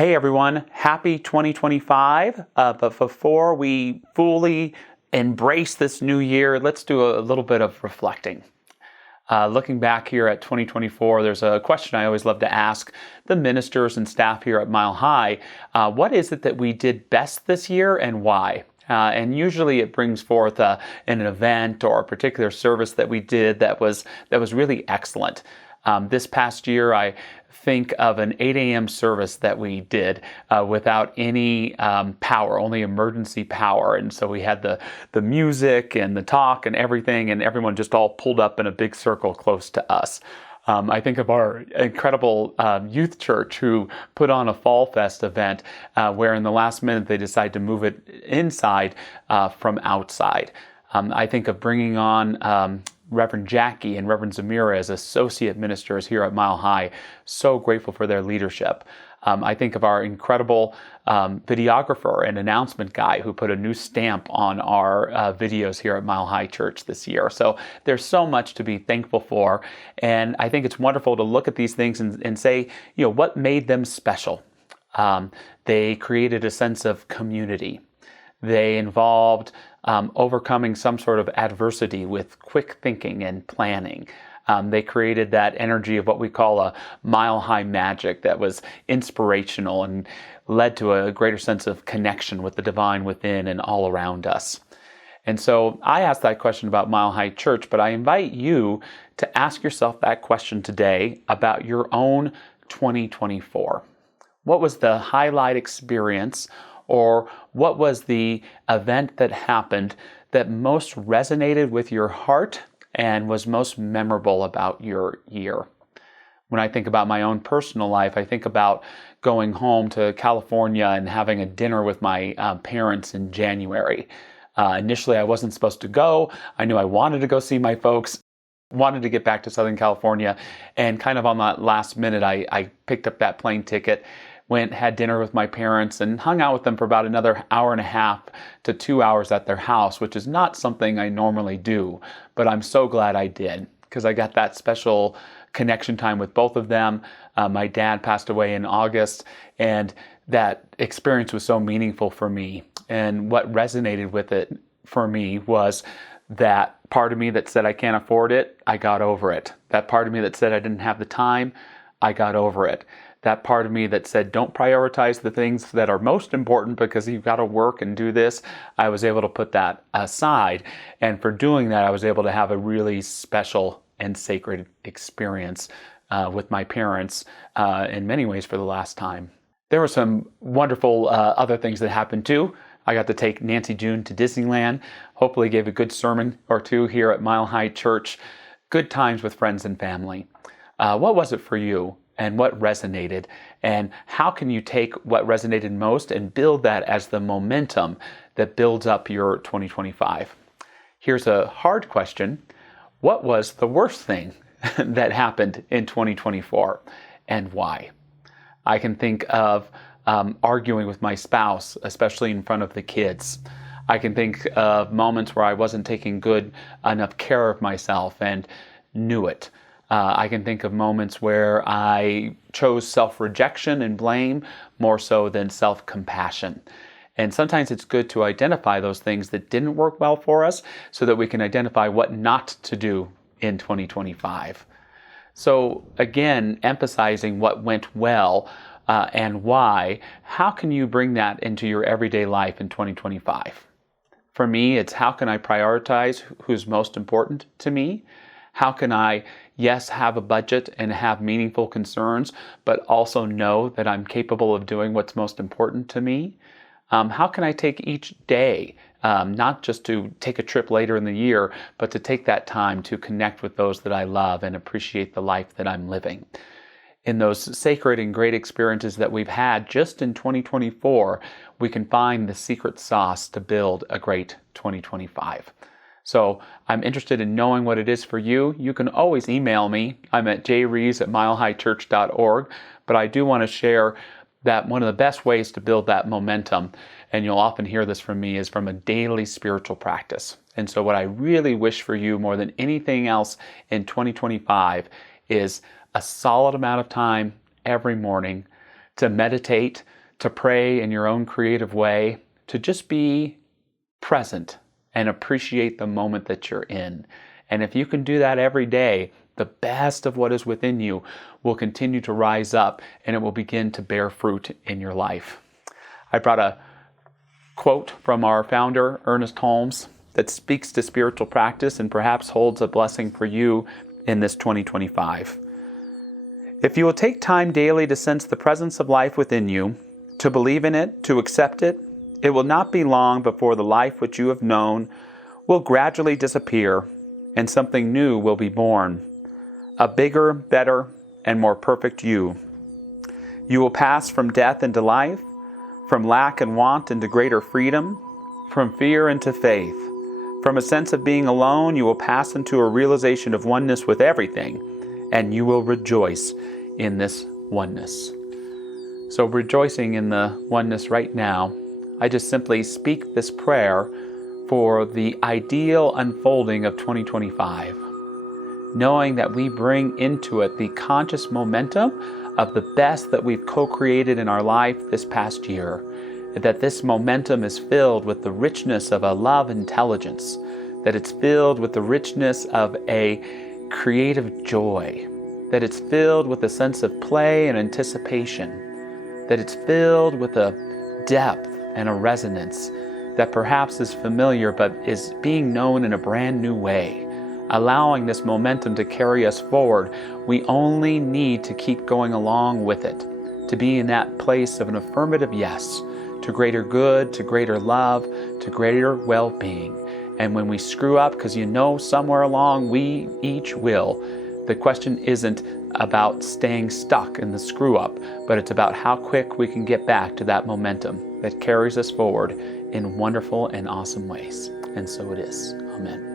Hey everyone, happy 2025. But before we fully embrace this new year, let's do a little bit of reflecting. Looking back here at 2024, there's a question I always love to ask the ministers and staff here at Mile High. What is it that we did best this year and why? And usually it brings forth an event or a particular service that we did that was really excellent. This past year, I think of an 8 a.m. service that we did without any power, only emergency power. And so we had the music and the talk and everything, and everyone just all pulled up in a big circle close to us. I think of our incredible youth church who put on a Fall Fest event where in the last minute they decided to move it inside from outside. I think of bringing on Reverend Jackie and Reverend Zamira as associate ministers here at Mile High. So grateful for their leadership. I think of our incredible videographer and announcement guy who put a new stamp on our videos here at Mile High Church this year. So there's so much to be thankful for. And I think it's wonderful to look at these things and say, what made them special? They created a sense of community. They involved overcoming some sort of adversity with quick thinking and planning. They created that energy of what we call a Mile High magic that was inspirational and led to a greater sense of connection with the divine within and all around us. And so I asked that question about Mile High Church, but I invite you to ask yourself that question today about your own 2024. What was the highlight experience, or what was the event that happened that most resonated with your heart and was most memorable about your year? When I think about my own personal life, I think about going home to California and having a dinner with my parents in January. Initially, I wasn't supposed to go. I knew I wanted to go see my folks, wanted to get back to Southern California, and kind of on that last minute, I picked up that plane ticket, went, had dinner with my parents, and hung out with them for about another hour and a half to 2 hours at their house, which is not something I normally do, but I'm so glad I did, because I got that special connection time with both of them. My dad passed away in August, and that experience was so meaningful for me. And what resonated with it for me was that part of me that said I can't afford it, I got over it. That part of me that said I didn't have the time, I got over it. That part of me that said, don't prioritize the things that are most important because you've got to work and do this, I was able to put that aside. And for doing that, I was able to have a really special and sacred experience with my parents in many ways for the last time. There were some wonderful other things that happened too. I got to take Nancy June to Disneyland, hopefully gave a good sermon or two here at Mile High Church. Good times with friends and family. What was it for you? And what resonated, and how can you take what resonated most and build that as the momentum that builds up your 2025? Here's a hard question. What was the worst thing that happened in 2024, and why? I can think of arguing with my spouse, especially in front of the kids. I can think of moments where I wasn't taking good enough care of myself and knew it. I can think of moments where I chose self-rejection and blame more so than self-compassion. And sometimes it's good to identify those things that didn't work well for us so that we can identify what not to do in 2025. So again, emphasizing what went well and why, how can you bring that into your everyday life in 2025? For me, it's how can I prioritize who's most important to me? How can I, yes, have a budget and have meaningful concerns, but also know that I'm capable of doing what's most important to me? How can I take each day, not just to take a trip later in the year, but to take that time to connect with those that I love and appreciate the life that I'm living? In those sacred and great experiences that we've had just in 2024, we can find the secret sauce to build a great 2025. So I'm interested in knowing what it is for you. You can always email me. I'm at jreeves@milehighchurch.org. But I do want to share that one of the best ways to build that momentum, and you'll often hear this from me, is from a daily spiritual practice. And so what I really wish for you more than anything else in 2025 is a solid amount of time every morning to meditate, to pray in your own creative way, to just be present and appreciate the moment that you're in. And if you can do that every day, the best of what is within you will continue to rise up and it will begin to bear fruit in your life. I brought a quote from our founder, Ernest Holmes, that speaks to spiritual practice and perhaps holds a blessing for you in this 2025. If you will take time daily to sense the presence of life within you, to believe in it, to accept it, it will not be long before the life which you have known will gradually disappear and something new will be born, a bigger, better, and more perfect you. You will pass from death into life, from lack and want into greater freedom, from fear into faith. From a sense of being alone, you will pass into a realization of oneness with everything, and you will rejoice in this oneness. So rejoicing in the oneness right now, I just simply speak this prayer for the ideal unfolding of 2025, knowing that we bring into it the conscious momentum of the best that we've co-created in our life this past year, that this momentum is filled with the richness of a love intelligence, that it's filled with the richness of a creative joy, that it's filled with a sense of play and anticipation, that it's filled with a depth and a resonance that perhaps is familiar but is being known in a brand new way, allowing this momentum to carry us forward. We only need to keep going along with it, to be in that place of an affirmative yes, to greater good, to greater love, to greater well-being. And when we screw up, because somewhere along we each will, the question isn't about staying stuck in the screw up, but it's about how quick we can get back to that momentum that carries us forward in wonderful and awesome ways. And so it is. Amen.